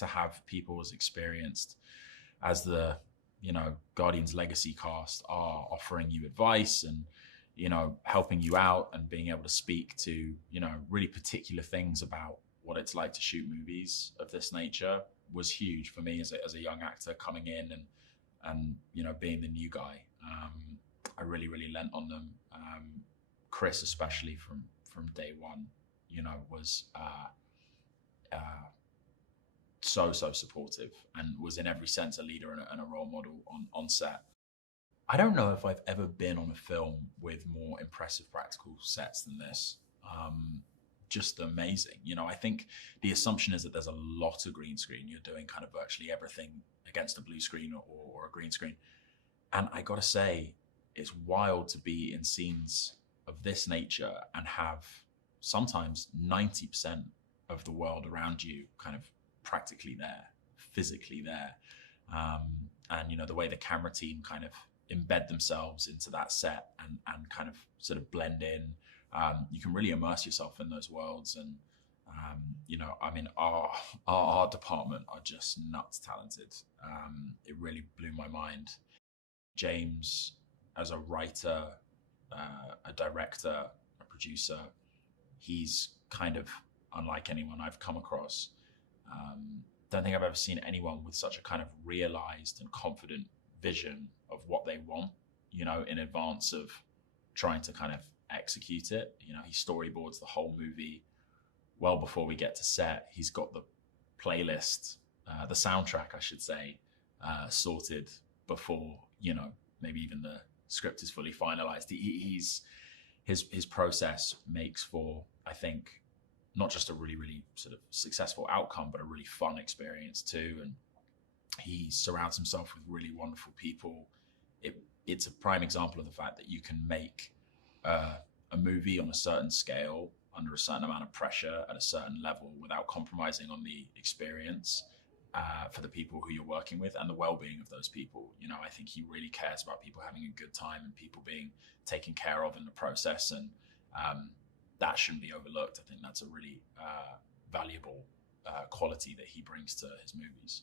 to have people as experienced as the, Guardians Legacy cast are offering you advice and, helping you out and being able to speak to, really particular things about what it's like to shoot movies of this nature was huge for me as a young actor coming in and being the new guy. I really, really lent on them. Chris, especially from day one, was so supportive and was in every sense a leader and a role model on set. I don't know if I've ever been on a film with more impressive practical sets than this. Just amazing. I think the assumption is that there's a lot of green screen. You're doing kind of virtually everything against a blue screen or a green screen. And I gotta say, it's wild to be in scenes of this nature and have sometimes 90% of the world around you kind of practically there, physically there. And the way the camera team kind of embed themselves into that set and kind of sort of blend in. You can really immerse yourself in those worlds. And, our art department are just nuts talented. It really blew my mind. James, as a writer, a director, a producer, he's kind of unlike anyone I've come across. Don't think I've ever seen anyone with such a kind of realized and confident vision of what they want, in advance of trying to kind of execute it. He storyboards the whole movie well before we get to set. He's got the playlist, the soundtrack, I should say, sorted before, maybe even the script is fully finalized. His process makes for, I think, not just a really, really sort of successful outcome, but a really fun experience too. And he surrounds himself with really wonderful people. It's a prime example of the fact that you can make a movie on a certain scale, under a certain amount of pressure, at a certain level, without compromising on the experience for the people who you're working with and the well-being of those people. I think he really cares about people having a good time and people being taken care of in the process. And that shouldn't be overlooked. I think that's a really valuable quality that he brings to his movies.